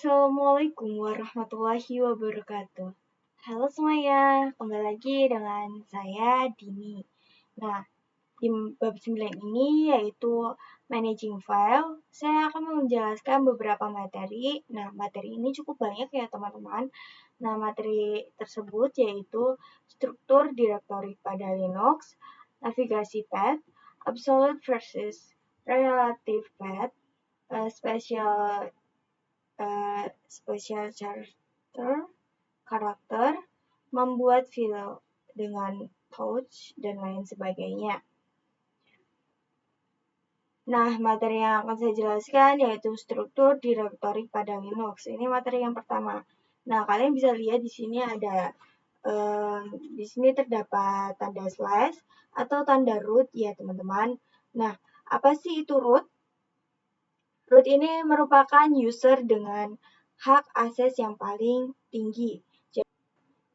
Assalamualaikum warahmatullahi wabarakatuh. Halo semuanya, kembali lagi dengan saya Dini. Nah, di bab 9 ini yaitu Managing File, saya akan menjelaskan beberapa materi. Nah, materi ini cukup banyak ya teman-teman. Nah, materi tersebut yaitu struktur direktori pada Linux, navigasi path, absolute versus relative path, special karakter, membuat file dengan touch, dan lain sebagainya. Nah, materi yang akan saya jelaskan yaitu struktur direktori pada Linux. Ini materi yang pertama. Nah, kalian bisa lihat di sini ada di sini terdapat tanda slash atau tanda root ya teman-teman. Nah, apa sih itu root? Root ini merupakan user dengan hak akses yang paling tinggi.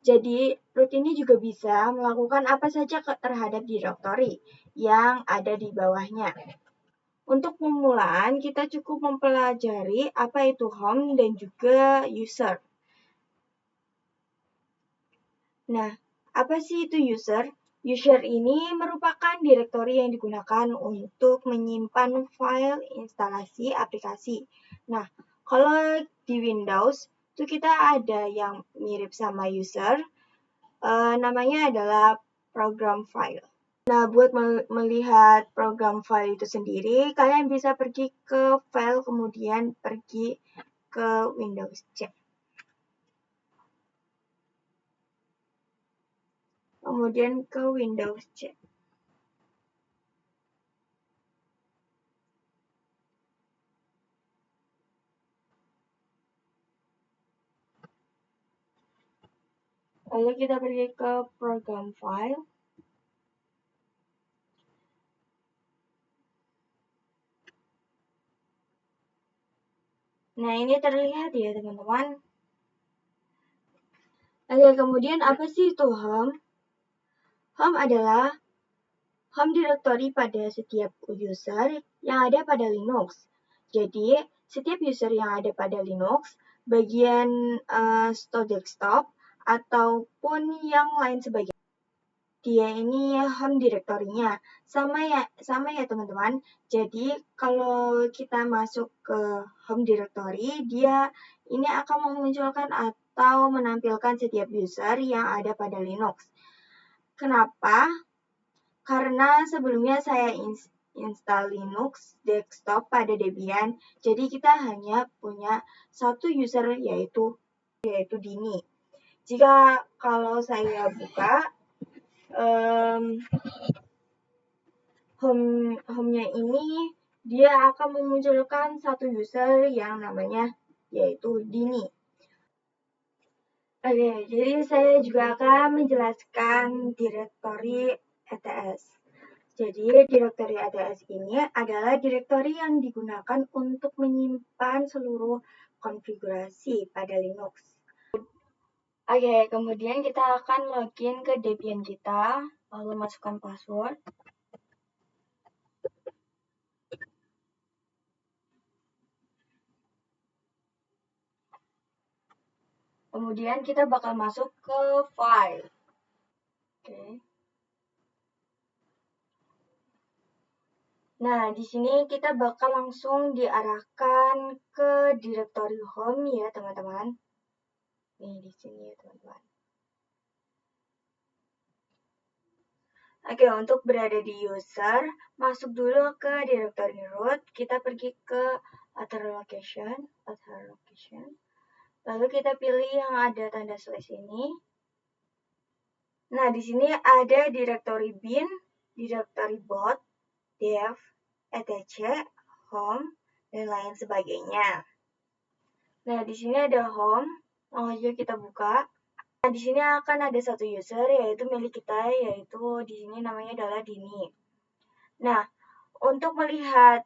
Jadi, root ini juga bisa melakukan apa saja terhadap direktori yang ada di bawahnya. Untuk pemmulaan, kita cukup mempelajari apa itu home dan juga user. Nah, apa sih itu user? User ini merupakan direktori yang digunakan untuk menyimpan file instalasi aplikasi. Nah, kalau di Windows, itu kita ada yang mirip sama user, namanya adalah program file. Nah, buat melihat program file itu sendiri, kalian bisa pergi ke file, kemudian pergi ke Windows C. Kemudian ke Windows C. Lalu kita pergi ke program file. Nah, ini terlihat ya teman-teman. Oke, kemudian apa sih itu home? Home adalah home directory pada setiap user yang ada pada Linux. Jadi, setiap user yang ada pada Linux, bagian store desktop, ataupun yang lain sebagainya, dia ini home directory-nya. Sama ya teman-teman. Jadi, kalau kita masuk ke home directory, dia ini akan memunculkan atau menampilkan setiap user yang ada pada Linux. Kenapa? Karena sebelumnya saya install Linux desktop pada Debian, jadi kita hanya punya satu user yaitu Dini. Jika kalau saya buka home-nya ini, dia akan memunculkan satu user yang namanya yaitu Dini. Oke, jadi saya juga akan menjelaskan direktori ETS. Jadi, direktori ETS ini adalah direktori yang digunakan untuk menyimpan seluruh konfigurasi pada Linux. Oke, kemudian kita akan login ke Debian kita, lalu masukkan password. Kemudian kita bakal masuk ke file. Oke. Nah, di sini kita bakal langsung diarahkan ke direktori home ya, teman-teman. Nih, di sini ya, teman-teman. Oke, untuk berada di user, masuk dulu ke direktori root, kita pergi ke other location, lalu kita pilih yang ada tanda slash ini. Nah, di sini ada direktori bin, direktori bot, dev, etc, home, dan lain sebagainya. Nah, di sini ada home, langsung aja kita buka. Nah, di sini akan ada satu user yaitu milik kita, yaitu di sini namanya adalah Dini. Nah, untuk melihat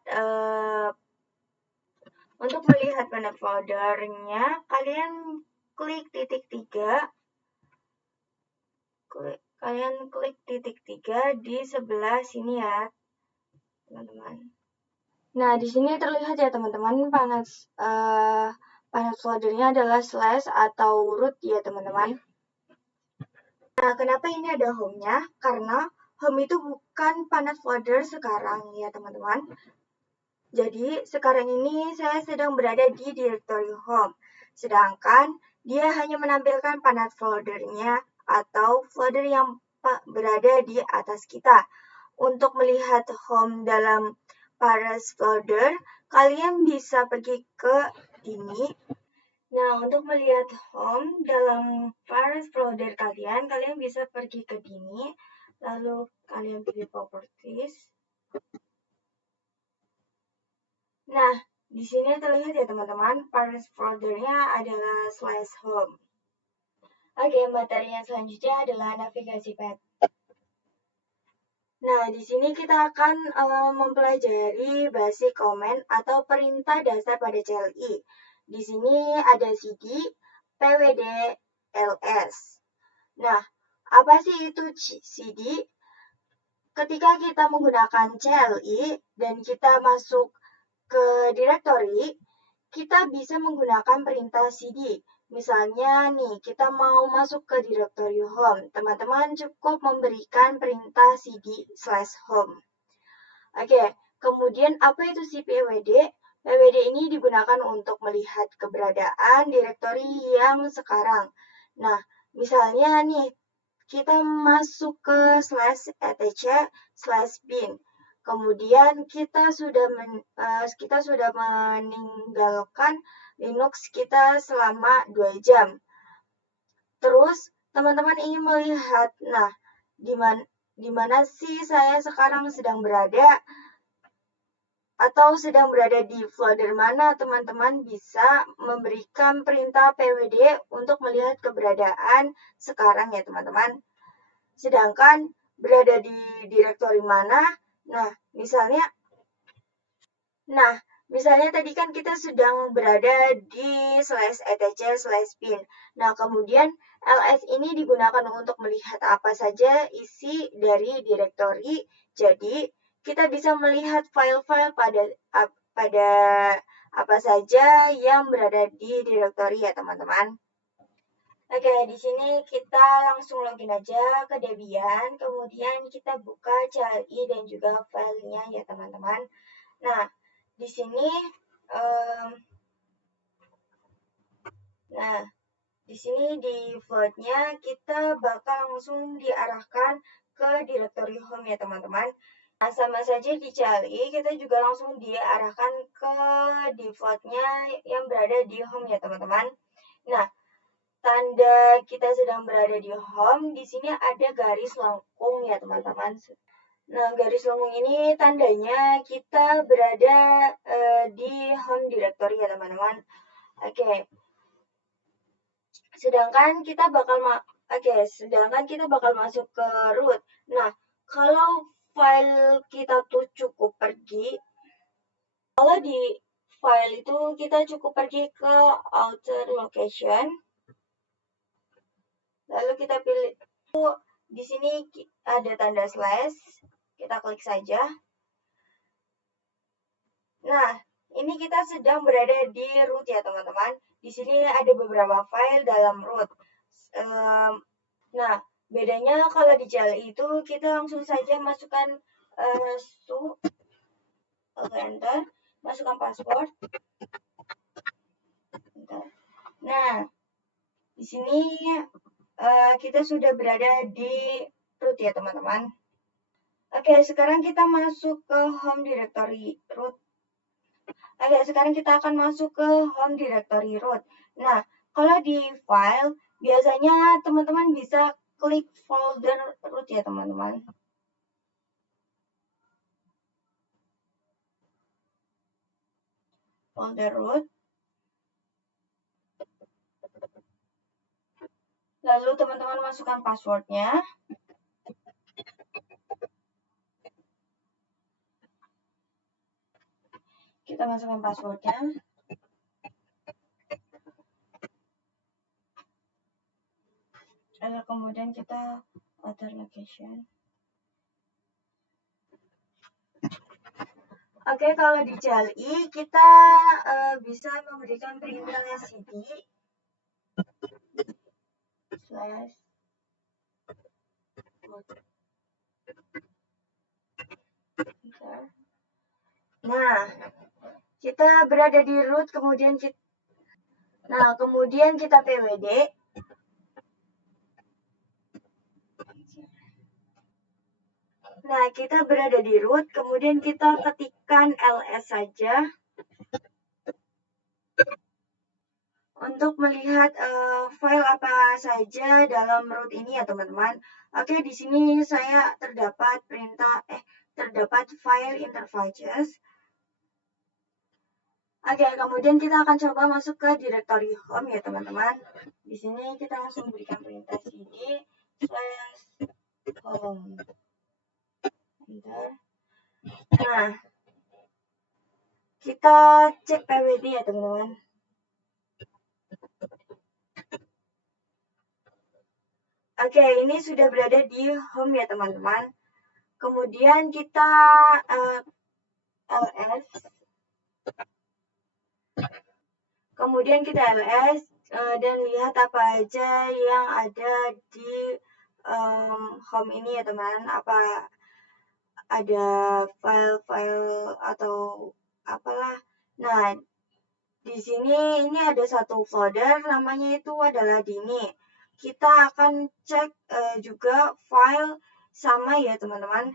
mana foldernya, kalian klik titik 3. Kalian klik titik 3 di sebelah sini ya, teman-teman. Nah, di sini terlihat ya teman-teman path foldernya adalah slash atau root ya teman-teman. Nah, kenapa ini ada home-nya? Karena home itu bukan path folder sekarang ya teman-teman. Jadi sekarang ini saya sedang berada di directory home. Sedangkan dia hanya menampilkan path foldernya atau folder yang berada di atas kita. Untuk melihat home dalam path folder, kalian bisa pergi ke ini. Nah, untuk melihat home dalam path folder kalian bisa pergi ke sini. Lalu kalian pilih properties. Nah, di sini terlihat ya teman-teman, path foldernya adalah /home. Oke, materi yang selanjutnya adalah navigasi path. Nah, di sini kita akan mempelajari basic command atau perintah dasar pada CLI. Di sini ada cd, pwd, ls. Nah, apa sih itu cd? Ketika kita menggunakan CLI dan kita masuk ke directory, kita bisa menggunakan perintah cd. Misalnya nih, kita mau masuk ke directory home. Teman-teman cukup memberikan perintah cd/home. Oke, kemudian apa itu si pwd? PWD ini digunakan untuk melihat keberadaan directory yang sekarang. Nah, misalnya nih, kita masuk ke /etc/bin. Kemudian kita sudah meninggalkan Linux kita selama 2 jam. Terus teman-teman ingin melihat, nah di mana sih saya sekarang sedang berada atau sedang berada di folder mana, teman-teman bisa memberikan perintah pwd untuk melihat keberadaan sekarang ya teman-teman. Sedangkan berada di directory mana, nah misalnya tadi kan kita sedang berada di /etc/bin. Nah, kemudian ls ini digunakan untuk melihat apa saja isi dari directory. Jadi, kita bisa melihat file-file pada apa saja yang berada di directory ya, teman-teman. Oke, di sini kita langsung login aja ke Debian, kemudian kita buka CLI dan juga filenya ya, teman-teman. Nah, di sini defaultnya kita bakal langsung diarahkan ke directory home ya teman-teman. Nah, sama saja di CLI kita juga langsung diarahkan ke defaultnya yang berada di home ya teman-teman. Nah, tanda kita sedang berada di home, di sini ada garis lengkung ya teman-teman. Nah, garis lengkung ini tandanya kita berada di home directory ya teman-teman. Oke. Sedangkan kita bakal masuk ke root. Nah, kalau file kita tuh cukup pergi, kalau di file itu kita cukup pergi ke alter location. Lalu kita pilih di sini ada tanda slash. Kita klik saja. Nah, ini kita sedang berada di root ya teman-teman. Di sini ada beberapa file dalam root. Nah, bedanya kalau di CLI itu kita langsung saja masukkan enter, masukkan password. Nah, di sini kita sudah berada di root ya teman-teman. Oke, sekarang kita masuk ke home directory root. Oke, sekarang kita akan masuk ke home directory root. Nah, kalau di file, biasanya teman-teman bisa klik folder root ya teman-teman. Folder root. Lalu teman-teman masukkan passwordnya. Kita masukkan passwordnya. Lalu kemudian kita alter location. Oke, kalau di CLI kita bisa memberikan perintah cd slash. Nah, kita berada di root, kemudian kita pwd. Nah, kita berada di root, kemudian kita ketikkan ls saja untuk melihat file apa saja dalam root ini ya teman-teman. Oke, di sini saya terdapat file interfaces. Oke, kemudian kita akan coba masuk ke directory home ya teman-teman. Di sini kita langsung berikan perintah cd slash home. Enter. Nah, kita cek pwd ya teman-teman. Oke, ini sudah berada di home ya teman-teman. Kemudian kita ls. Kemudian kita ls dan lihat apa aja yang ada di home ini ya teman. Apa ada file-file atau apalah. Nah, di sini ini ada satu folder namanya itu adalah Dini. Kita akan cek juga file sama ya teman-teman.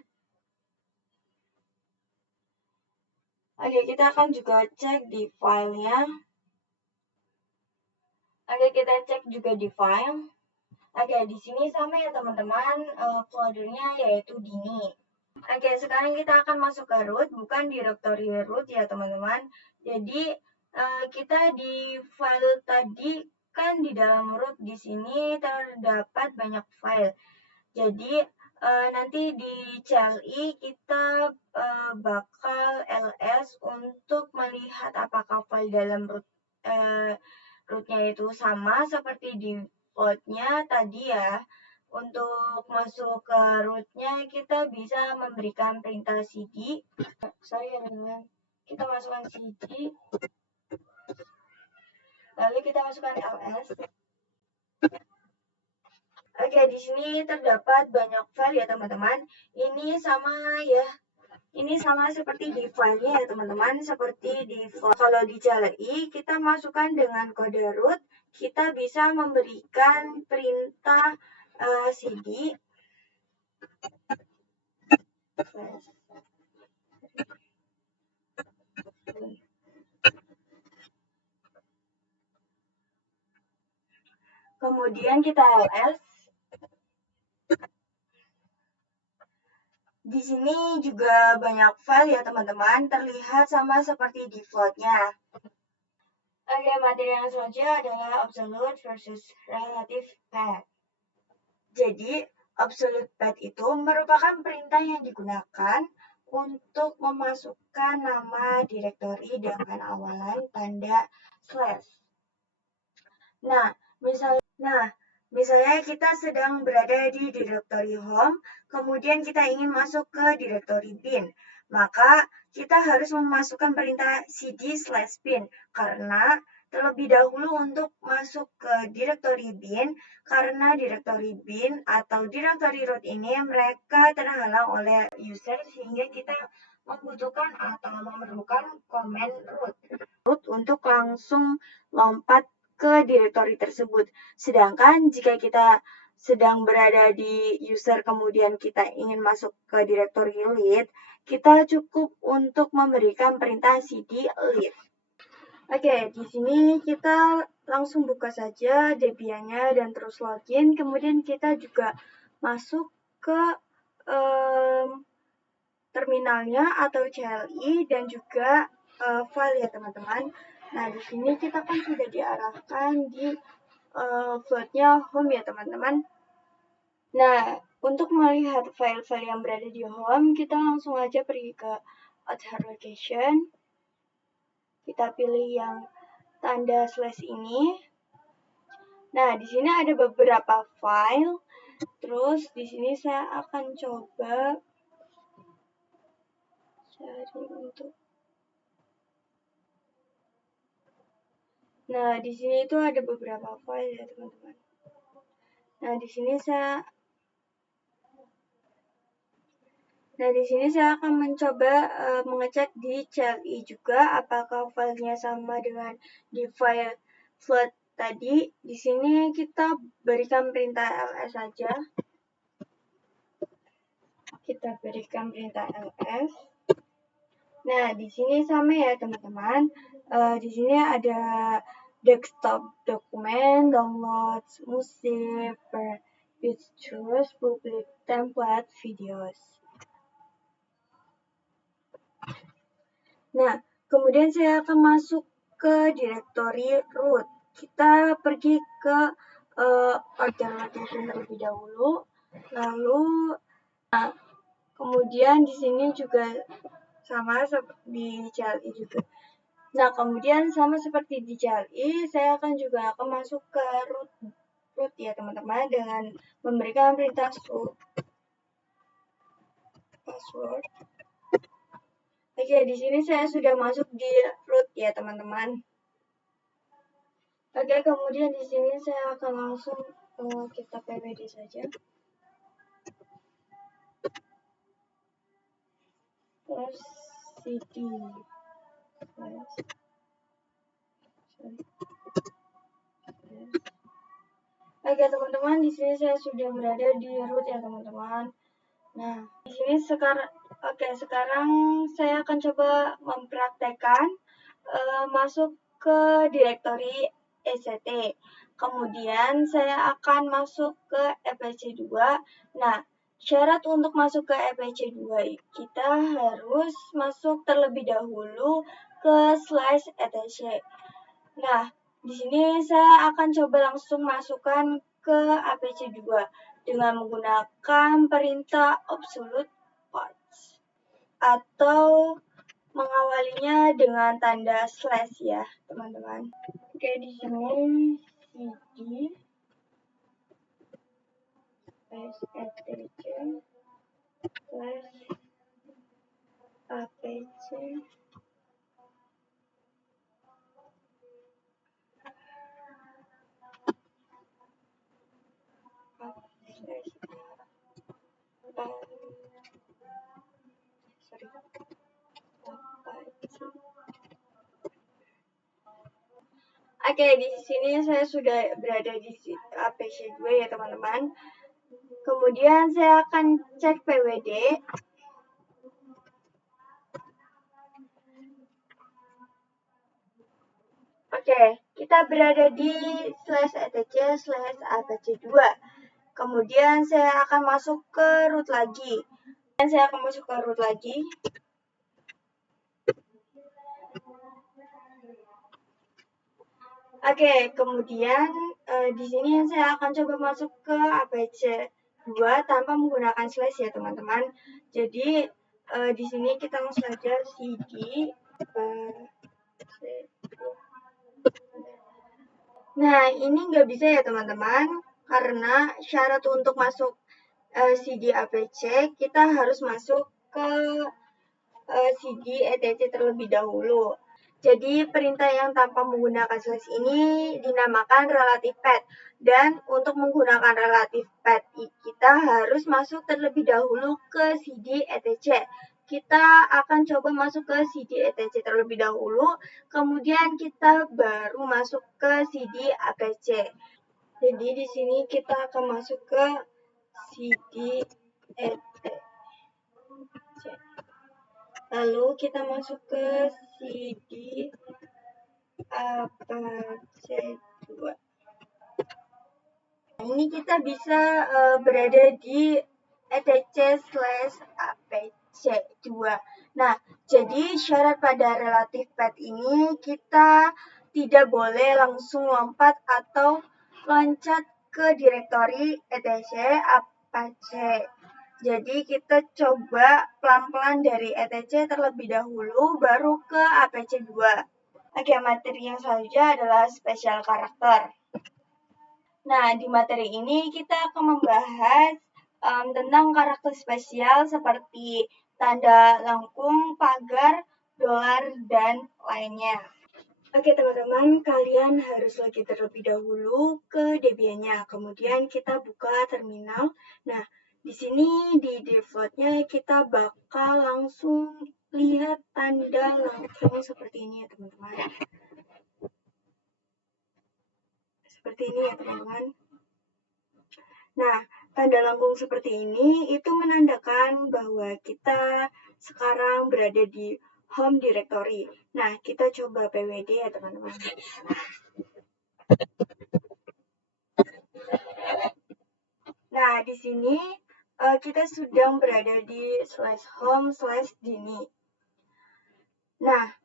Oke, kita akan juga cek di filenya. Oke, kita cek juga di file. Oke, di sini sama ya teman-teman, foldernya yaitu Dini. Oke, sekarang kita akan masuk ke root, bukan directory root ya teman-teman. Jadi kita di file tadi kan di dalam root di sini terdapat banyak file. Jadi nanti di CLI kita bakal ls untuk melihat apakah file dalam rootnya itu sama seperti defaultnya tadi ya. Untuk masuk ke rootnya kita bisa memberikan perintah cd. Sorry ya teman-teman. Kita masukkan cd. Lalu kita masukkan ls. Oke, di sini terdapat banyak file ya teman-teman. Ini sama ya. Ini sama seperti di filenya ya teman-teman. Seperti di kalau di CLI kita masukkan dengan kode root, kita bisa memberikan perintah cd kemudian kita ls. Di sini juga banyak file ya teman-teman, terlihat sama seperti defaultnya. Oke, materi yang selanjutnya adalah absolute versus relative path. Jadi, absolute path itu merupakan perintah yang digunakan untuk memasukkan nama direktori dengan awalan tanda slash. Nah, misalnya kita sedang berada di directory home, kemudian kita ingin masuk ke directory bin, maka kita harus memasukkan perintah cd/bin karena terlebih dahulu untuk masuk ke directory bin, karena directory bin atau directory root ini mereka terhalang oleh user sehingga kita membutuhkan atau memerlukan command root untuk langsung lompat ke direktori tersebut. Sedangkan jika kita sedang berada di user kemudian kita ingin masuk ke direktori lead, kita cukup untuk memberikan perintah cd lead. Oke, di sini kita langsung buka saja Debian-nya dan terus login. Kemudian kita juga masuk ke terminalnya atau CLI dan juga file ya teman-teman. Nah, di sini kita kan sudah diarahkan di floatnya home ya teman-teman. Nah, untuk melihat file-file yang berada di home, kita langsung aja pergi ke author location. Kita pilih yang tanda slash ini. Nah, di sini ada beberapa file. Terus di sini saya akan coba cari untuk Nah, di sini itu ada beberapa file ya, teman-teman. Nah, di sini saya akan mencoba mengecek di CLI juga apakah filenya sama dengan di file float tadi. Di sini kita berikan perintah ls saja. Kita berikan perintah ls. Nah, di sini sama ya, teman-teman. Di sini ada desktop dokumen, downloads, musik, pictures, public template, videos. Nah, kemudian saya akan masuk ke direktori root. Kita pergi ke order location terlebih dahulu. Lalu, kemudian di sini juga sama seperti di CLI juga. Nah, kemudian sama seperti di CLI, saya akan masuk ke root ya, teman-teman, dengan memberikan perintah password. Oke, di sini saya sudah masuk di root ya, teman-teman. Oke, kemudian di sini saya akan langsung kita pwd saja. Terus cd. Oke, teman-teman, di sini saya sudah berada di root ya, teman-teman. Nah, di sini sekarang saya akan coba mempraktekkan masuk ke direktori ECT. Kemudian saya akan masuk ke EPC2. Nah, syarat untuk masuk ke EPC2 kita harus masuk terlebih dahulu ke /etc. Nah, di sini saya akan coba langsung masukkan ke APC2 dengan menggunakan perintah absolute parts atau mengawalinya dengan tanda slash ya, teman-teman. Oke, di sini cd /etc /apc Oke, di sini saya sudah berada di APC2 ya, teman-teman. Kemudian saya akan cek pwd. Oke, kita berada di /etc/apc2. Kemudian saya akan masuk ke root lagi. Oke, kemudian di sini saya akan coba masuk ke APC2 tanpa menggunakan slash ya, teman-teman. Jadi di sini kita langsung saja cd Nah, ini nggak bisa ya, teman-teman, karena syarat untuk masuk cd apc kita harus masuk ke cd etc terlebih dahulu. Jadi perintah yang tanpa menggunakan slash ini dinamakan relative path. Dan untuk menggunakan relative path kita harus masuk terlebih dahulu ke cd etc. Kita akan coba masuk ke cd etc terlebih dahulu, kemudian kita baru masuk ke cd apc. Jadi di sini kita akan masuk ke cd etc. Lalu kita masuk ke cd apc2. Ini kita bisa berada di etc/apc2. Nah, jadi syarat pada relative path ini kita tidak boleh langsung lompat atau loncat ke direktori etc/apc. Jadi kita coba pelan-pelan dari etc terlebih dahulu baru ke apc2. Oke, materi yang selanjutnya adalah spesial karakter. Nah, di materi ini kita akan membahas tentang karakter spesial seperti tanda lengkung, pagar, dolar, dan lainnya. Oke teman-teman, kalian harus lagi terlebih dahulu ke Debian-nya. Kemudian kita buka terminal. Nah, di sini di default-nya kita bakal langsung lihat tanda lengkung seperti ini ya teman-teman. Seperti ini ya teman-teman. Nah, tanda lengkung seperti ini itu menandakan bahwa kita sekarang berada di home directory. Nah, kita coba pwd ya teman-teman. Nah, di sini kita sedang berada di /home/dini. Nah,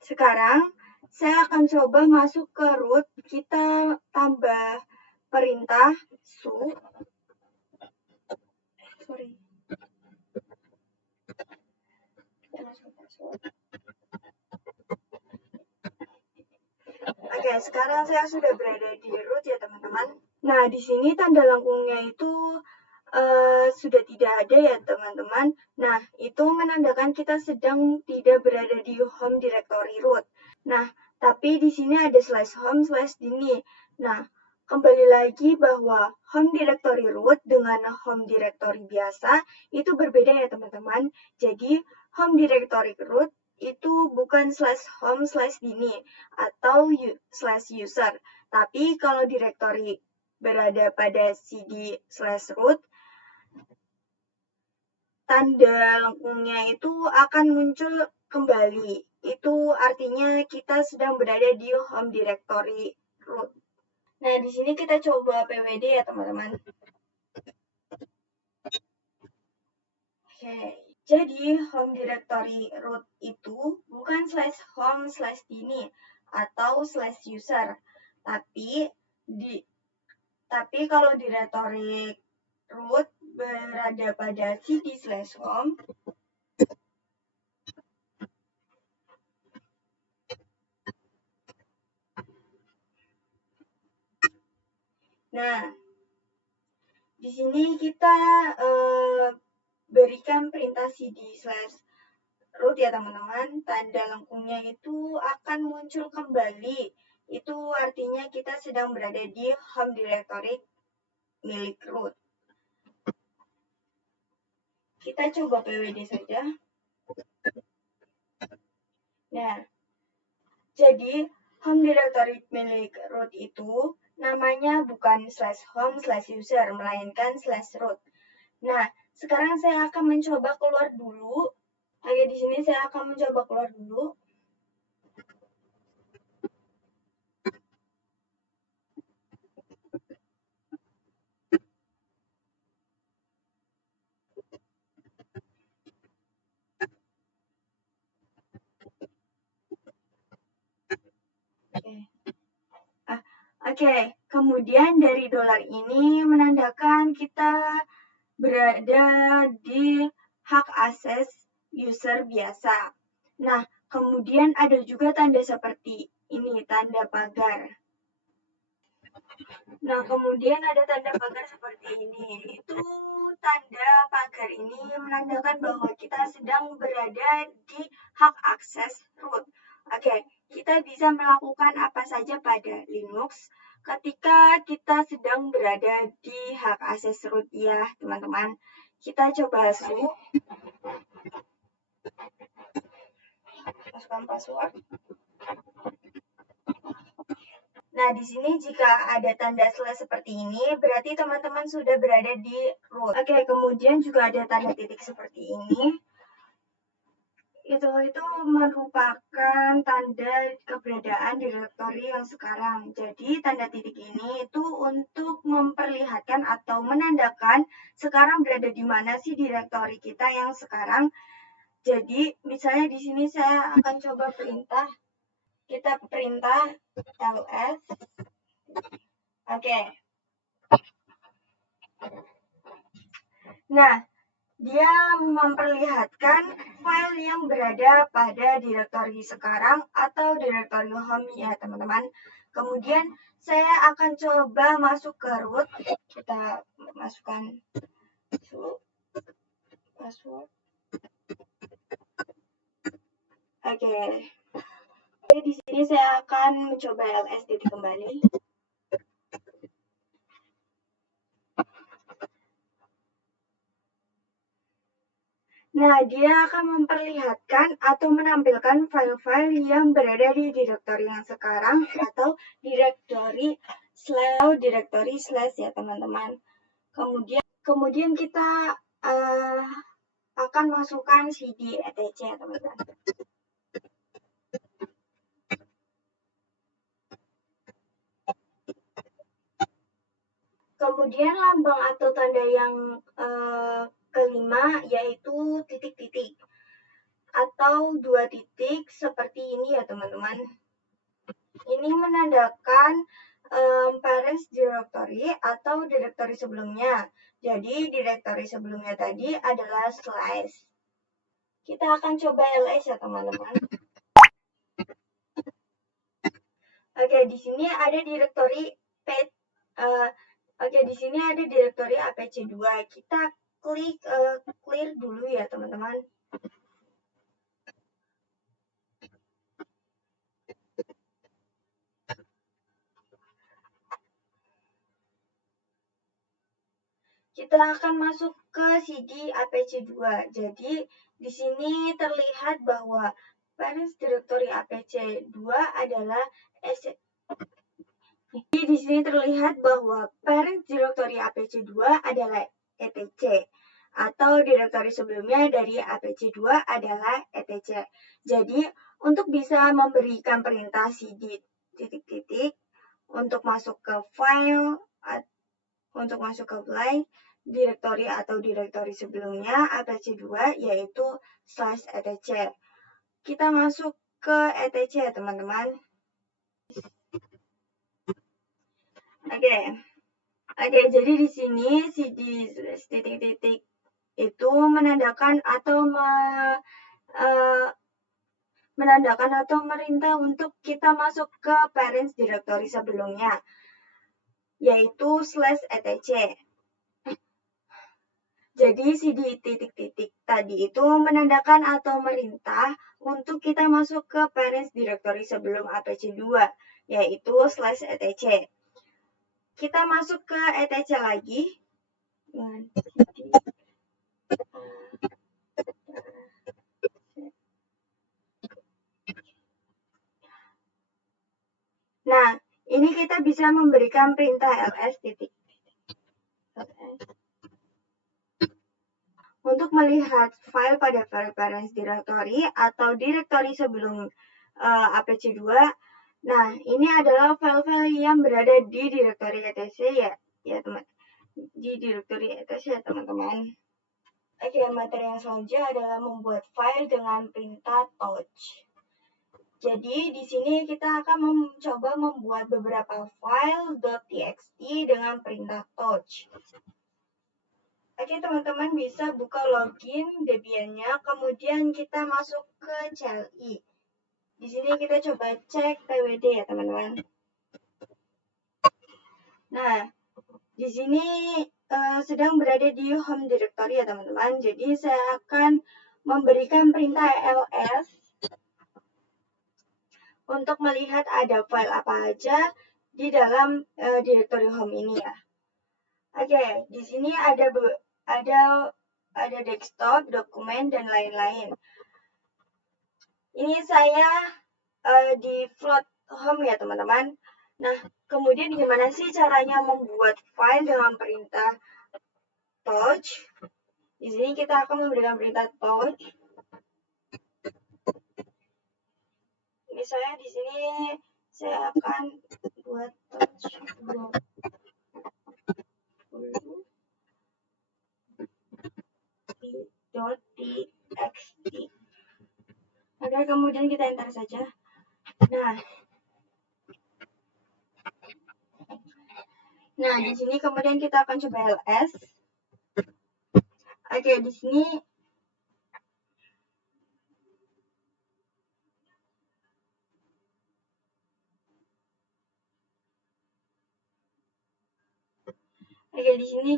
sekarang saya akan coba masuk ke root. Kita tambah perintah su. Oke, sekarang saya sudah berada di root ya teman-teman. Nah, di sini tanda lengkungnya itu sudah tidak ada ya teman-teman. Nah, itu menandakan kita sedang tidak berada di home directory root. Nah, tapi di sini ada /home/dini. Nah, kembali lagi bahwa home directory root dengan home directory biasa itu berbeda ya teman-teman. Jadi, home directory root itu bukan /home/dini atau /user. Tapi kalau directory berada pada cd/root, tanda lengkungnya itu akan muncul kembali. Itu artinya kita sedang berada di home directory root. Nah, di sini kita coba pwd ya teman-teman. Oke, jadi home directory root itu bukan /home/dini atau /user, tapi kalau directory root berada pada cd/home. Nah, di sini kita berikan perintah cd/root ya teman-teman. Tanda lengkungnya itu akan muncul kembali. Itu artinya kita sedang berada di home directory milik root. Kita coba pwd saja. Nah, jadi home directory milik root itu namanya bukan /home/user, melainkan /root. Nah, sekarang saya akan mencoba keluar dulu. Oke, di sini saya akan mencoba keluar dulu. Oke, kemudian dari dolar ini menandakan kita berada di hak akses user biasa. Nah, kemudian ada juga tanda seperti ini, tanda pagar. Nah, kemudian ada tanda pagar seperti ini. Itu tanda pagar ini menandakan bahwa kita sedang berada di hak akses root. Oke, kita bisa melakukan apa saja pada Linux ketika kita sedang berada di hak akses root ya, teman-teman. Kita coba su. Masukkan password. Nah, di sini jika ada tanda slash seperti ini, berarti teman-teman sudah berada di root. Oke, kemudian juga ada tanda titik seperti ini. Itu merupakan tanda keberadaan direktori yang sekarang. Jadi, tanda titik ini itu untuk memperlihatkan atau menandakan sekarang berada di mana sih direktori kita yang sekarang. Jadi, misalnya di sini saya akan coba perintah. Kita perintah ls. Oke. Nah, dia memperlihatkan file yang berada pada direktori sekarang atau direktori home ya teman-teman. Kemudian saya akan coba masuk ke root. Kita masukkan password. Oke. di sini saya akan mencoba ls titik kembali. Nah, dia akan memperlihatkan atau menampilkan file-file yang berada di direktori yang sekarang atau direktori slash ya teman-teman. Kemudian kita akan masukkan cd etc ya teman-teman. Kemudian lambang atau tanda yang kelima yaitu titik-titik atau 2 titik seperti ini ya teman-teman. Ini menandakan parents directory atau direktori sebelumnya. Jadi direktori sebelumnya tadi adalah slash. Kita akan coba ls ya teman-teman. Oke, di sini ada direktori di sini ada direktori apc2. Kita klik clear dulu ya teman-teman. Kita akan masuk ke cd apc2. Jadi di sini terlihat bahwa parents directory apc2 adalah Jadi di sini terlihat bahwa parent directory apc2 adalah etc atau direktori sebelumnya dari apc2 adalah etc. Jadi untuk bisa memberikan perintah cd titik-titik untuk masuk ke file, untuk masuk ke file direktori atau direktori sebelumnya apc2 yaitu /etc. Kita masuk ke etc ya teman-teman. Oke, jadi di sini cd titik-titik itu menandakan atau merintah untuk kita masuk ke parents directory sebelumnya, yaitu /etc. Jadi cd titik-titik tadi itu menandakan atau merintah untuk kita masuk ke parents directory sebelum apc2, yaitu /etc. Kita masuk ke etc lagi. Nah, ini kita bisa memberikan perintah ls titik untuk melihat file pada file parents directory atau direktori sebelum apc2. Nah, ini adalah file-file yang berada di direktori etc ya teman. Di direktori etc ya teman-teman. Oke, materi yang selanjutnya adalah membuat file dengan perintah touch. Jadi di sini kita akan mencoba membuat beberapa file .txt dengan perintah touch. Oke, teman-teman bisa buka login Debian-nya, kemudian kita masuk ke CLI. Di sini kita coba cek pwd ya teman-teman. Nah, di sini sedang berada di home directory ya teman-teman. Jadi saya akan memberikan perintah ls untuk melihat ada file apa aja di dalam directory home ini ya. Oke, di sini ada desktop, dokumen dan lain-lain. Ini saya di float home ya teman-teman. Nah, kemudian gimana sih caranya membuat file dengan perintah touch? Di sini kita akan memberikan perintah touch. Misalnya di sini saya akan buat touch .txt. Oke, kemudian kita enter saja. Nah, di sini kemudian kita akan coba ls. Oke, di sini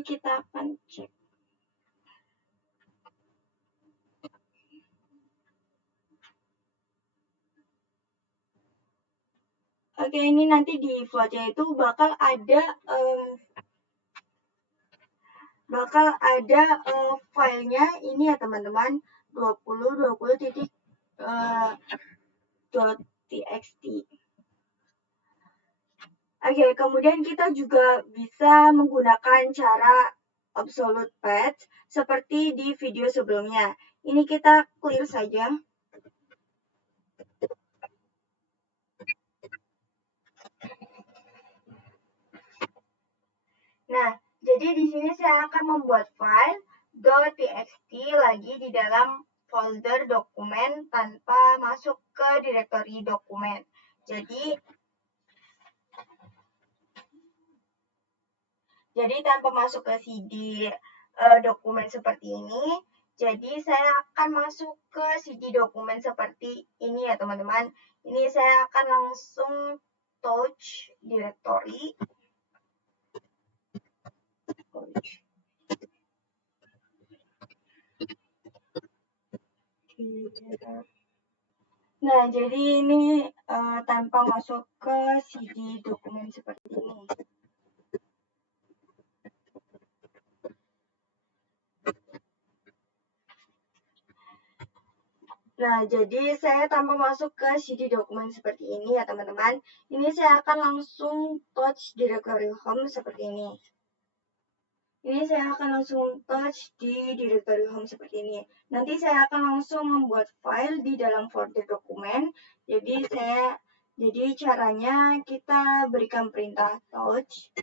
kita akan cek. Oke, ini nanti di flow-nya itu bakal ada filenya ini ya teman-teman, 20.txt. Oke, kemudian kita juga bisa menggunakan cara absolute path seperti di video sebelumnya. Ini kita clear saja. Nah, jadi di sini saya akan membuat file .txt lagi di dalam folder dokumen tanpa masuk ke direktori dokumen. Jadi tanpa masuk ke CD dokumen seperti ini, jadi saya akan masuk ke CD dokumen seperti ini ya teman-teman. Ini saya akan langsung touch directory. Nah, jadi ini tanpa masuk ke CD dokumen seperti ini. Nah, jadi saya tanpa masuk ke CD dokumen seperti ini ya teman-teman. Ini saya akan langsung touch directory home seperti ini. Ini saya akan langsung touch di directory home seperti ini. Nanti saya akan langsung membuat file di dalam folder dokumen. Jadi caranya kita berikan perintah touch.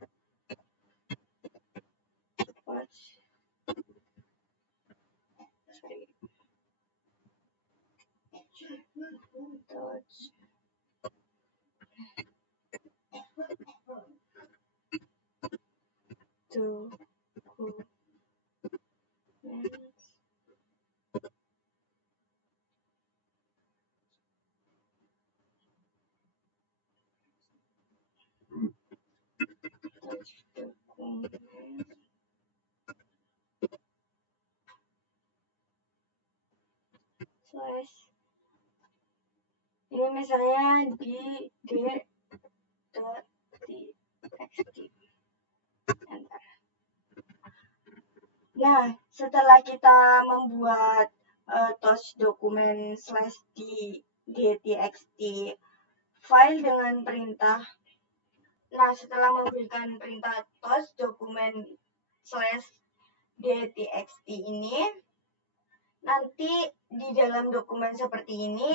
Ini misalnya di d.txt. Nah, setelah kita membuat touch dokumen /d.txt file dengan perintah. Nah, setelah memberikan perintah touch dokumen /d.txt ini, nanti di dalam dokumen seperti ini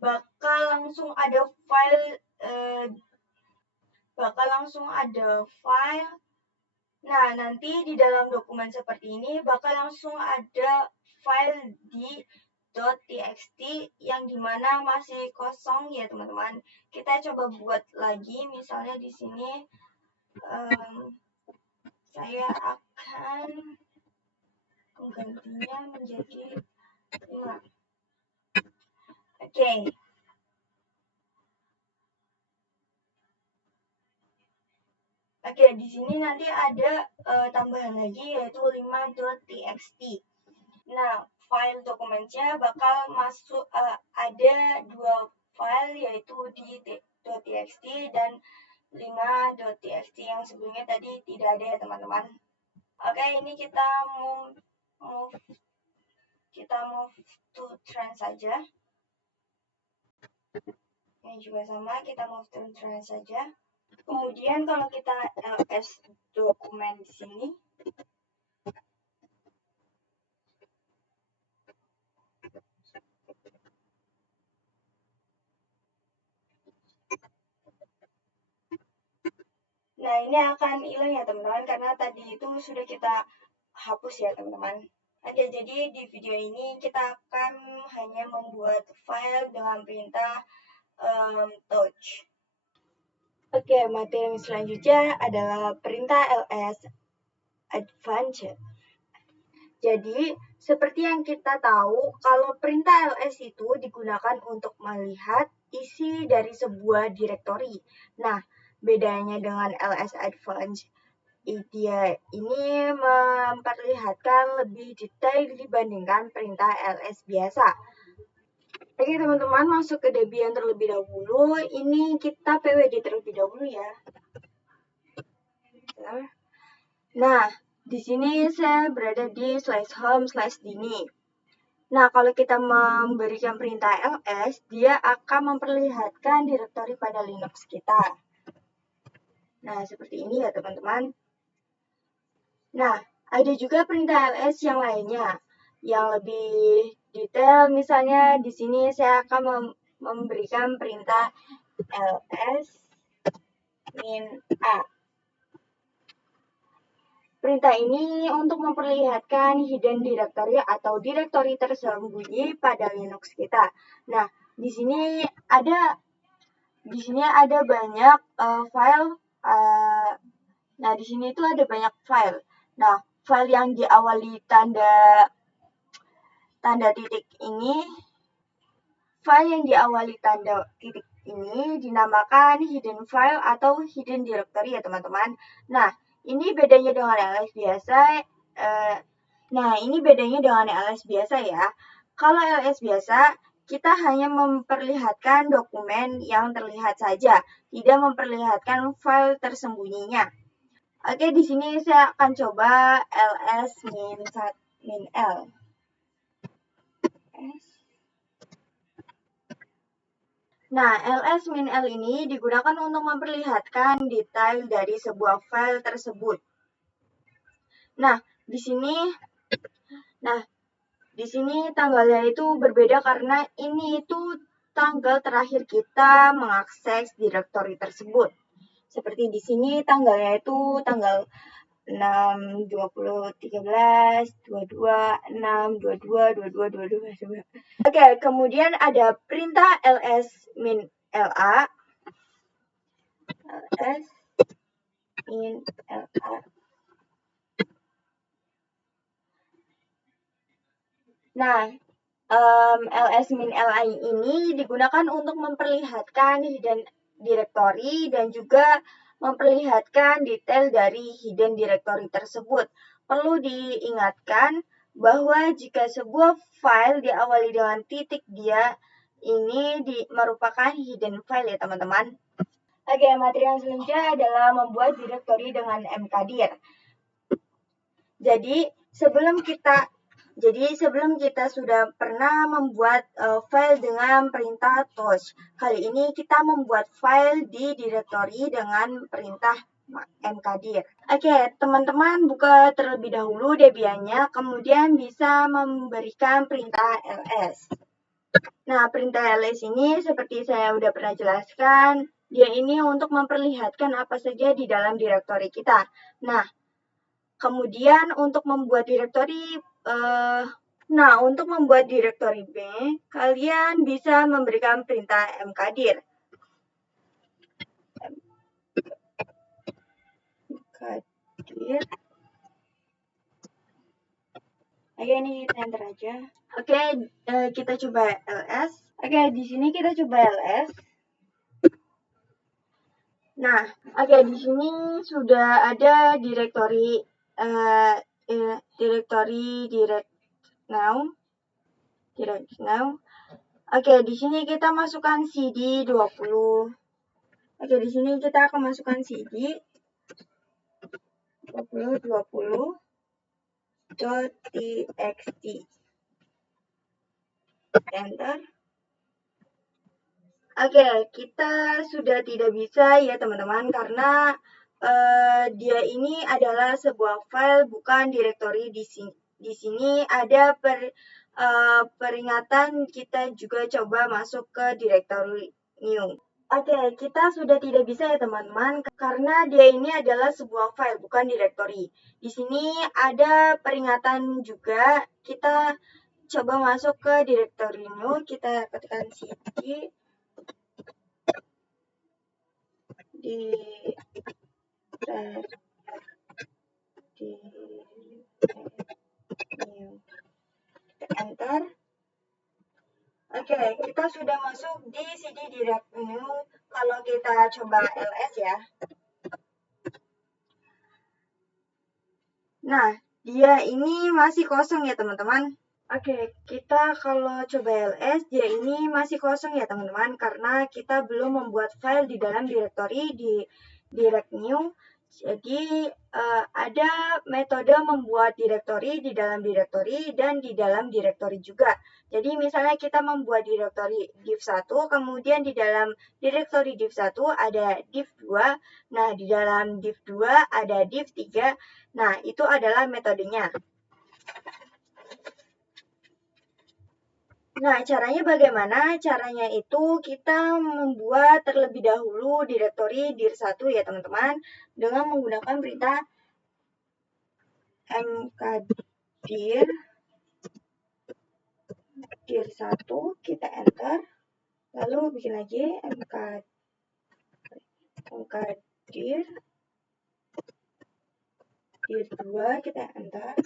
bakal langsung ada file. Nah, nanti di dalam dokumen seperti ini bakal langsung ada file di .txt yang dimana masih kosong ya teman-teman. Kita coba buat lagi, misalnya di sini saya akan menggantinya menjadi 5. Oke. Oke, di sini nanti ada tambahan lagi yaitu 5.txt. Nah, file dokumennya bakal masuk ada 2 file yaitu di .txt dan 5.txt yang sebelumnya tadi tidak ada ya teman-teman. Oke, ini kita move to trend saja. Ini juga sama, kita move to trend saja. Kemudian kalau kita ls dokumen di sini, nah ini akan hilang ya teman-teman karena tadi itu sudah kita hapus ya teman-teman. Oke, jadi di video ini kita akan hanya membuat file dengan perintah touch. Oke, materi yang selanjutnya adalah perintah ls advanced. Jadi, seperti yang kita tahu, kalau perintah ls itu digunakan untuk melihat isi dari sebuah direktori. Nah, bedanya dengan ls advanced, dia ini memperlihatkan lebih detail dibandingkan perintah ls biasa. Oke teman-teman, masuk ke Debian terlebih dahulu. Ini kita PWD terlebih dahulu ya. Nah, di sini saya berada di /home/dini. Nah, kalau kita memberikan perintah ls, dia akan memperlihatkan direktori pada Linux kita. Nah, seperti ini ya teman-teman. Nah, ada juga perintah ls yang lainnya, yang lebih detail. Misalnya di sini saya akan memberikan perintah ls -a. Perintah ini untuk memperlihatkan hidden directory atau direktori tersembunyi pada Linux kita. Nah, di sini ada banyak file. Nah, di sini itu ada banyak file. Nah, file yang diawali tanda titik ini, dinamakan hidden file atau hidden directory ya teman-teman. Nah, ini bedanya dengan ls biasa. Ya. Kalau ls biasa, kita hanya memperlihatkan dokumen yang terlihat saja, tidak memperlihatkan file tersembunyinya. Oke, di sini saya akan coba ls -l. Nah, ls -l ini digunakan untuk memperlihatkan detail dari sebuah file tersebut. Nah, di sini tanggalnya itu berbeda karena ini itu tanggal terakhir kita mengakses direktori tersebut. Seperti di sini tanggalnya itu tanggal 6, 20, 13, 22, 6, 22, 22, 22. Oke, kemudian ada perintah ls -la. ls -la. Nah, ls -li ini digunakan untuk memperlihatkan hidden directory dan juga memperlihatkan detail dari hidden directory tersebut. Perlu diingatkan bahwa jika sebuah file diawali dengan titik, dia ini merupakan hidden file ya teman-teman. Oke, materi yang selanjutnya adalah membuat directory dengan mkdir. Jadi sebelum kita sudah pernah membuat file dengan perintah touch. Kali ini kita membuat file di directory dengan perintah mkdir. Oke, teman-teman buka terlebih dahulu Debian-nya, kemudian bisa memberikan perintah ls. Nah, perintah ls ini seperti saya sudah pernah jelaskan, dia ini untuk memperlihatkan apa saja di dalam directory kita. Nah, kemudian untuk membuat directory B, kalian bisa memberikan perintah mkdir. Oke, ini kita enter aja. Oke, kita coba ls. Oke, di sini kita coba ls. Nah, oke, di sini sudah ada directory direct now. Oke, di sini kita masukkan cd 20. Oke, di sini kita akan masukkan cd 20.txt. Enter. Oke, kita sudah tidak bisa ya teman-teman karena dia ini adalah sebuah file bukan directory. Di sini ada peringatan kita juga coba masuk ke directory new. Oke, kita sudah tidak bisa ya teman-teman karena dia ini adalah sebuah file bukan directory. Di sini ada peringatan juga, kita coba masuk ke directory new, kita ketikkan cd enter. Oke, kita sudah masuk di cd direct new. Kalau kita coba ls ya. Nah, dia ini masih kosong ya teman-teman. Oke, kita kalau coba ls, dia ini masih kosong ya teman-teman, karena kita belum membuat file di dalam directory di direct new. Jadi ada metode membuat directory di dalam directory dan di dalam directory juga. Jadi misalnya kita membuat directory div 1, kemudian di dalam directory div 1 ada div 2, nah di dalam div 2 ada div 3, nah itu adalah metodenya. Nah, caranya bagaimana? Caranya itu kita membuat terlebih dahulu directory dir 1 ya teman-teman, dengan menggunakan perintah mkdir dir 1, kita enter, lalu bikin lagi mkdir dir 2, kita enter,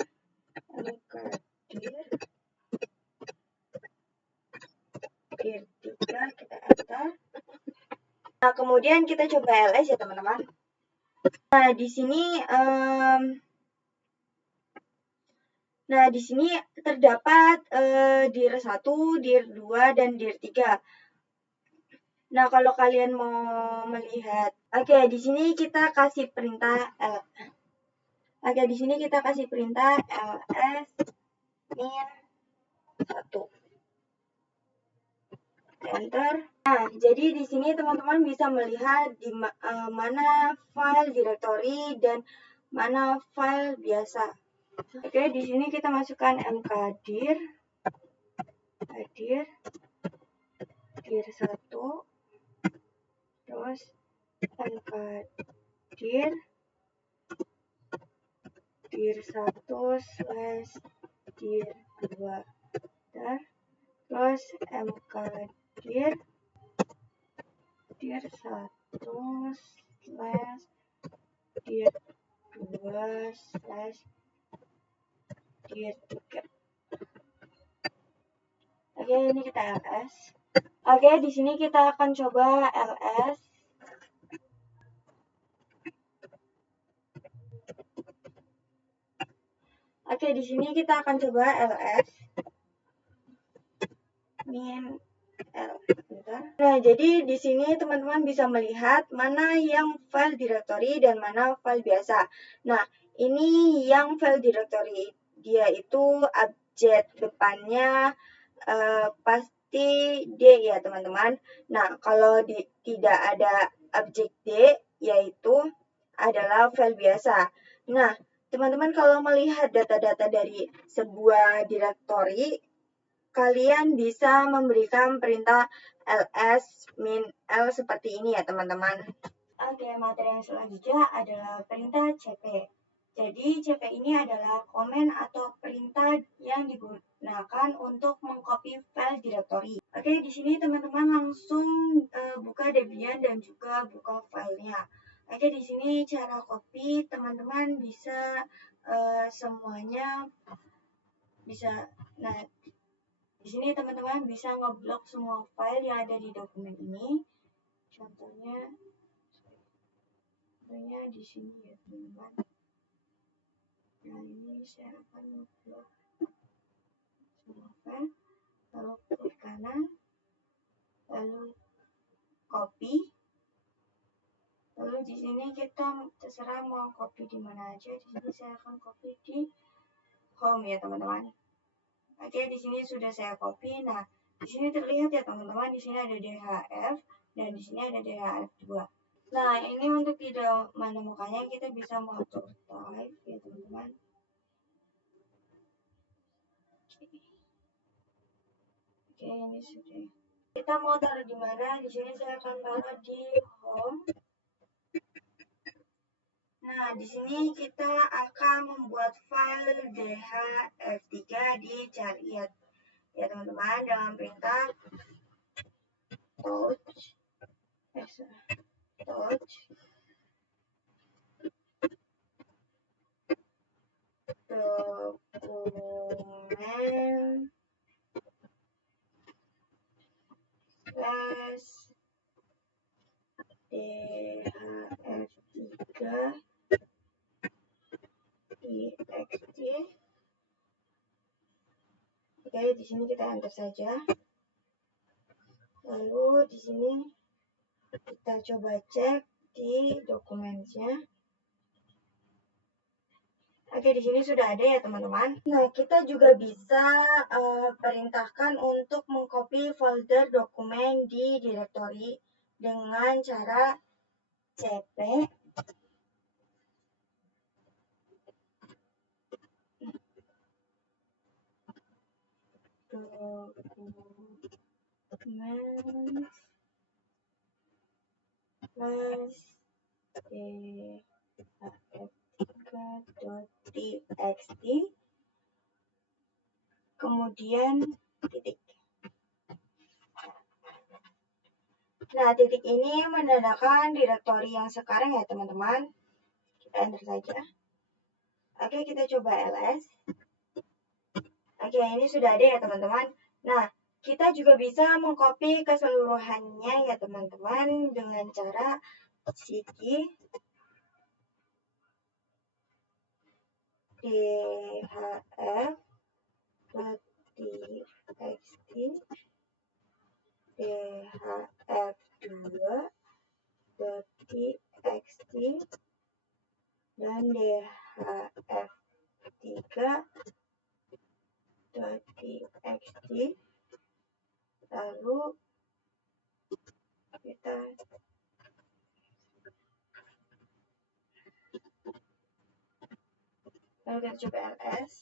mkdir dir 3, kita enter. Nah, kemudian kita coba ls ya teman-teman. Nah, di sini terdapat dir 1, dir 2, dan dir 3. Nah, kalau kalian mau melihat, oke, di sini kita kasih perintah ls min 1. Enter. Nah, jadi di sini teman-teman bisa melihat di mana file directory dan mana file biasa. Oke, di sini kita masukkan mkdir dir 1, terus mkdir dir 1 slash dir 2, terus mkdir dir 1 slash dir 2 slash dir 3. Oke, ini kita ls. Oke, di sini kita akan coba ls. Oke, di sini kita akan coba ls min l. Nah, jadi di sini teman-teman bisa melihat mana yang file directory dan mana file biasa. Nah, ini yang file directory, dia itu objek depannya pasti D ya teman-teman. Nah, kalau tidak ada objek D, yaitu adalah file biasa. Nah, teman-teman kalau melihat data-data dari sebuah directory, kalian bisa memberikan perintah ls min l seperti ini ya teman-teman. Oke, materi yang selanjutnya adalah perintah cp. Jadi cp ini adalah komen atau perintah yang digunakan untuk mengcopy file directory. Oke, di sini teman-teman langsung buka Debian dan juga buka filenya. Oke, di sini cara copy teman-teman bisa semuanya bisa. Nah, di sini teman-teman bisa ngeblok semua file yang ada di dokumen ini. Contohnya di sini ya teman-teman. Nah, ini saya akan ngeblok semua file, lalu klik kanan, lalu copy. Lalu di sini kita terserah mau copy di mana aja. Di sini saya akan copy di home ya teman-teman. Oke, di sini sudah saya copy. Nah, di sini terlihat ya teman-teman, di sini ada DHF dan di sini ada DHF2. Nah, ini untuk tidak menemukannya kita bisa mengatur type ya teman-teman. Oke, ini sudah. Kita mau taruh di mana? Di sini saya akan taruh di home. Nah, di sini kita akan membuat file dhf3 di chariot ya teman-teman, dengan perintah touch dokumen slash dhf3 txt Oke, di sini kita enter saja. Lalu di sini kita coba cek di dokumennya. Oke, di sini sudah ada ya teman-teman. Nah, kita juga bisa perintahkan untuk mengcopy folder dokumen di directory dengan cara cp dokumen plus dhf3.txt kemudian titik. Nah, titik ini menandakan directory yang sekarang ya teman-teman. Kita enter saja. Oke, kita coba ls. Oke, ini sudah ada ya teman-teman. Nah, kita juga bisa mengcopy keseluruhannya ya teman-teman dengan cara cd dhf.txt dhf2.txt dan dhf3.txt. Lalu kita coba ls.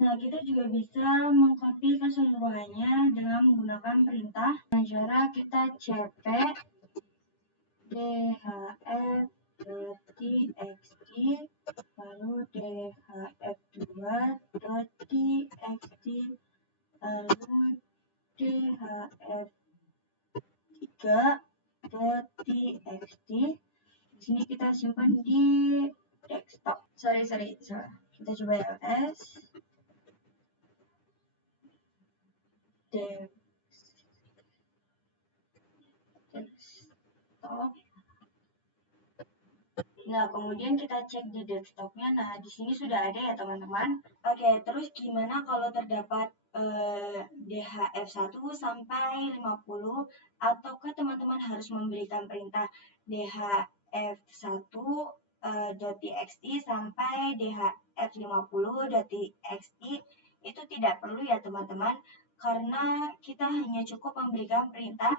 Nah, kita juga bisa mengcopy keseluruhannya dengan menggunakan perintah. Dengan cara kita cp dhf.txt lalu dhf2.txt lalu dhf3.txt. Di sini kita simpan di desktop. Sorry. Kita coba ls. Desktop. Nah, kemudian kita cek di desktopnya. Nah, di sini sudah ada ya teman-teman. Oke, terus gimana kalau terdapat dhf1 sampai 50 ataukah teman-teman harus memberikan perintah dhf1.txt sampai dhf50.txt? Itu tidak perlu ya teman-teman, karena kita hanya cukup memberikan perintah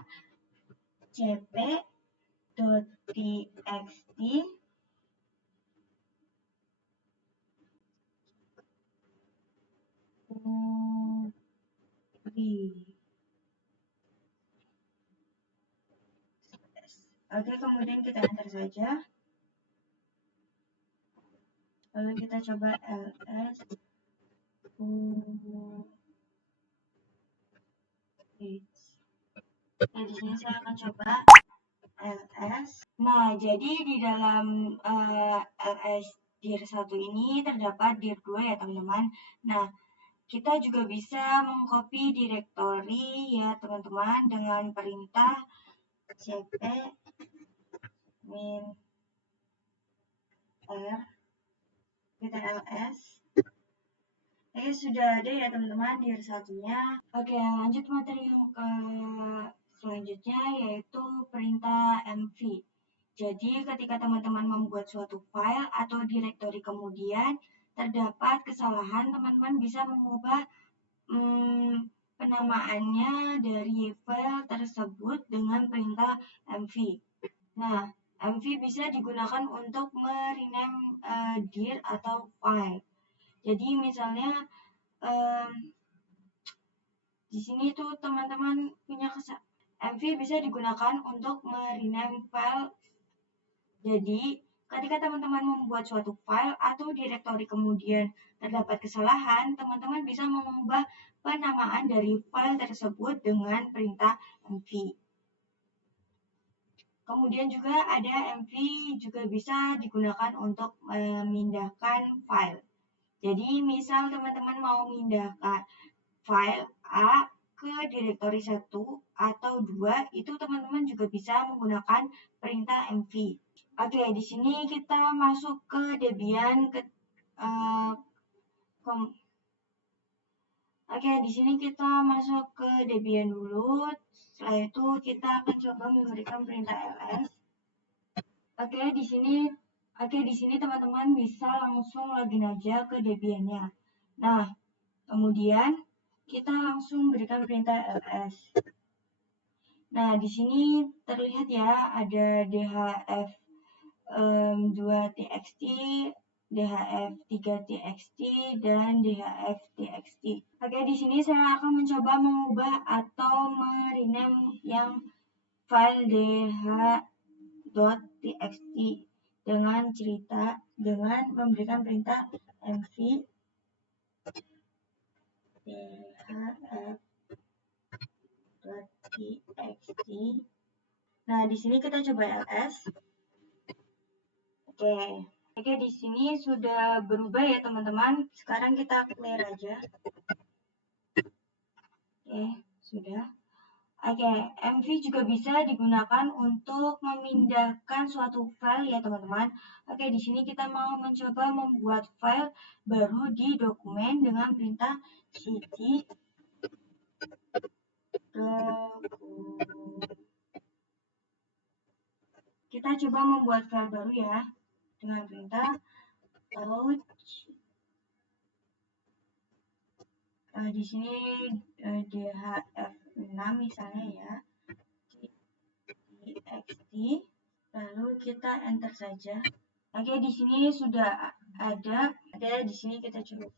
cp.txt Oke, kemudian kita enter saja. Lalu kita coba ls. Nah, di sini saya akan coba ls. Nah, jadi di dalam ls dir 1 ini terdapat dir 2 ya teman-teman. Nah, kita juga bisa mengcopy directory ya teman-teman dengan perintah cp min r kita ls. Sudah ada ya teman-teman dir satunya. Oke, lanjut materi yang ke selanjutnya yaitu perintah mv. Jadi ketika teman-teman membuat suatu file atau directory kemudian terdapat kesalahan, teman-teman bisa mengubah penamaannya dari file tersebut dengan perintah mv. Nah, mv bisa digunakan untuk merename dir atau file. Jadi misalnya di sini tuh teman-teman punya mv bisa digunakan untuk merename file. Jadi ketika teman-teman membuat suatu file atau directory kemudian terdapat kesalahan, teman-teman bisa mengubah penamaan dari file tersebut dengan perintah mv. Kemudian juga ada mv juga bisa digunakan untuk memindahkan file. Jadi misal teman-teman mau memindahkan file A ke directory 1 atau 2, itu teman-teman juga bisa menggunakan perintah mv. Oke, di sini kita masuk ke Debian Oke, di sini kita masuk ke Debian dulu. Setelah itu kita akan coba memberikan perintah ls. Oke, di sini teman-teman bisa langsung login aja ke Debiannya. Nah, kemudian kita langsung berikan perintah ls. Nah, di sini terlihat ya ada dhf2txt, dhf3txt, dan dhf.txt. Oke, di sini saya akan mencoba mengubah atau merename yang file dh.txt dengan memberikan perintah mv dhf.txt. Nah, di sini kita coba ls. Oke, di sini sudah berubah ya teman-teman. Sekarang kita clear aja. Oke, sudah. Oke, MV juga bisa digunakan untuk memindahkan suatu file ya teman-teman. Oke, di sini kita mau mencoba membuat file baru di dokumen dengan perintah cd dokumen. Kita coba membuat file baru ya dengan perintah launch. Di sini dhf6 misalnya ya, txt, lalu kita enter saja. Oke, di sini sudah ada. Oke, di sini kita coba.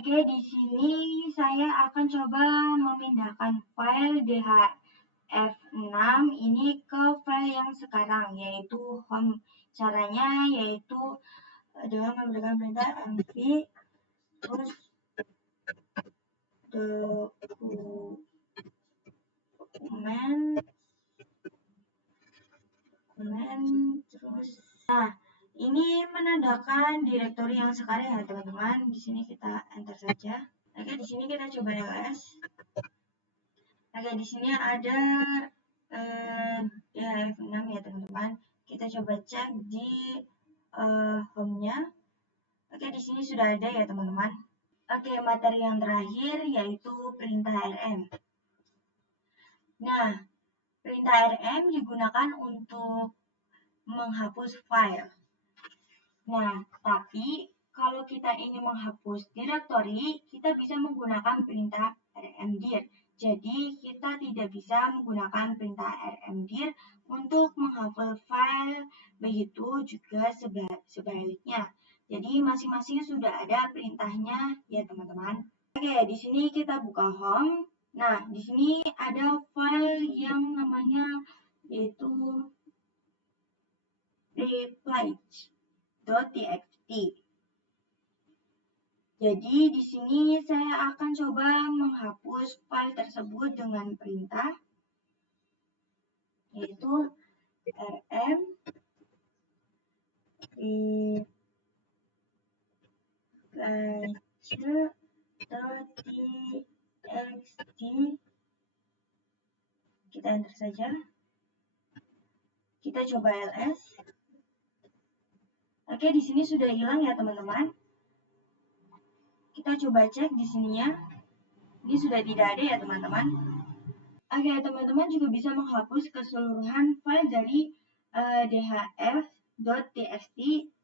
Oke, di sini saya akan coba memindahkan file dhf6 ini ke file yang sekarang, yaitu home. Caranya yaitu dengan memberikan perintah mv terus dokumen terus. Nah, ini menandakan direktori yang sekarang ya teman-teman. Di sini kita enter saja. Oke, di sini kita coba ls. Oke, di sini ada dhf6 ya teman-teman. Kita coba cek di home-nya. Oke, di sini sudah ada ya teman-teman. Oke, materi yang terakhir yaitu perintah rm. Nah, perintah rm digunakan untuk menghapus file. Nah, tapi kalau kita ingin menghapus direktori, kita bisa menggunakan perintah rmdir. Jadi, kita tidak bisa menggunakan perintah rmdir untuk menghapus file, begitu juga sebaliknya. Jadi, masing-masing sudah ada perintahnya ya, teman-teman. Oke, di sini kita buka home. Nah, di sini ada file yang namanya yaitu reply.txt. Jadi di sini saya akan coba menghapus file tersebut dengan perintah yaitu rm reply.txt. Kita enter saja. Kita coba ls. Oke, di sini sudah hilang ya teman-teman. Kita coba cek di sininya. Ini sudah tidak ada ya teman-teman. Oke, teman-teman juga bisa menghapus keseluruhan file dari dhf.txt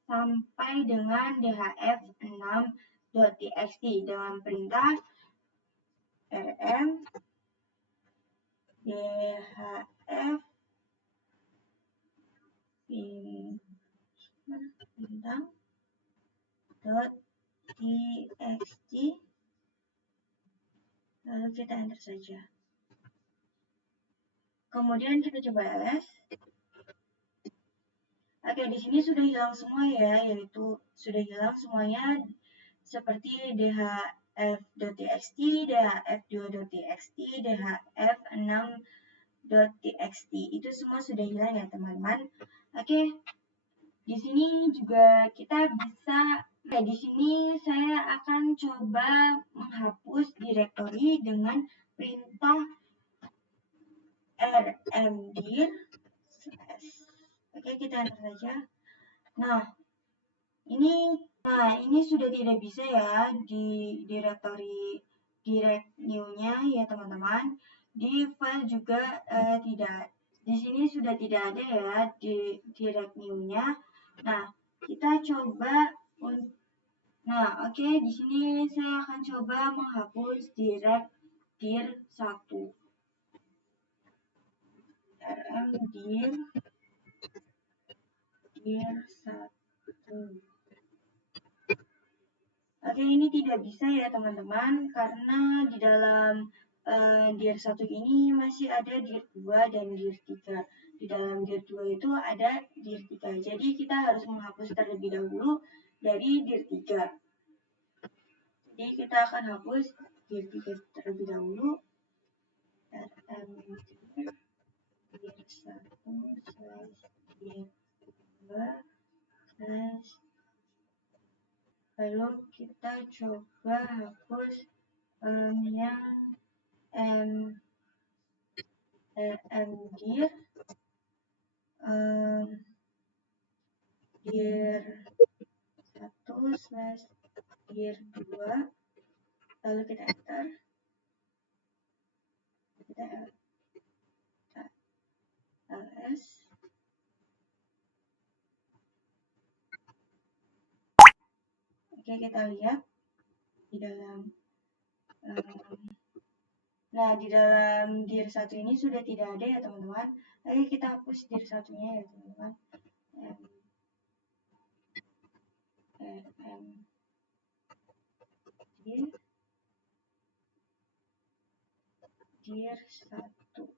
sampai dengan dhf6.txt dengan perintah rm dhf bintang .txt, lalu kita enter saja. Kemudian kita coba ls. Oke, di sini sudah hilang semua ya, yaitu sudah hilang semuanya seperti dhf.txt, dhf2.txt, dhf6.txt. Itu semua sudah hilang ya, teman-teman. Oke. Di sini juga kita bisa di sini saya akan coba menghapus direktori dengan perintah rmdir Oke, kita enter saja. Nah, ini sudah tidak bisa ya di directory direct new-nya ya teman-teman. Di file juga tidak. Di sini sudah tidak ada ya di direct new-nya. Nah, kita coba oke, di sini saya akan coba menghapus direct dir 1. rm dir 1. Oke, ini tidak bisa ya teman-teman, karena di dalam dir 1 ini masih ada dir 2 dan dir 3. Di dalam dir 2 itu ada dir 3. Jadi kita harus menghapus terlebih dahulu dari dir 3. Jadi kita akan hapus dir 3 terlebih dahulu. rm dir 1 dir 2 lalu kita coba hapus yang dir dir 1 / dir 2, lalu kita enter. Kita ls. Oke, kita lihat di dalam di dalam dir 1 ini sudah tidak ada ya teman-teman. Oke, kita hapus dir 1-nya ya teman-teman. dir 1.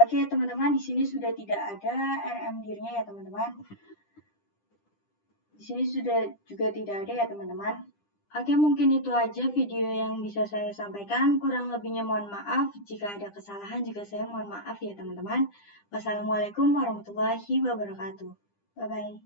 Oke teman-teman, di sini sudah tidak ada rm dir-nya ya teman-teman. Di sini sudah juga tidak ada ya teman-teman. Oke, mungkin itu aja video yang bisa saya sampaikan. Kurang lebihnya mohon maaf. Jika ada kesalahan juga saya mohon maaf ya teman-teman. Wassalamualaikum warahmatullahi wabarakatuh. Bye-bye.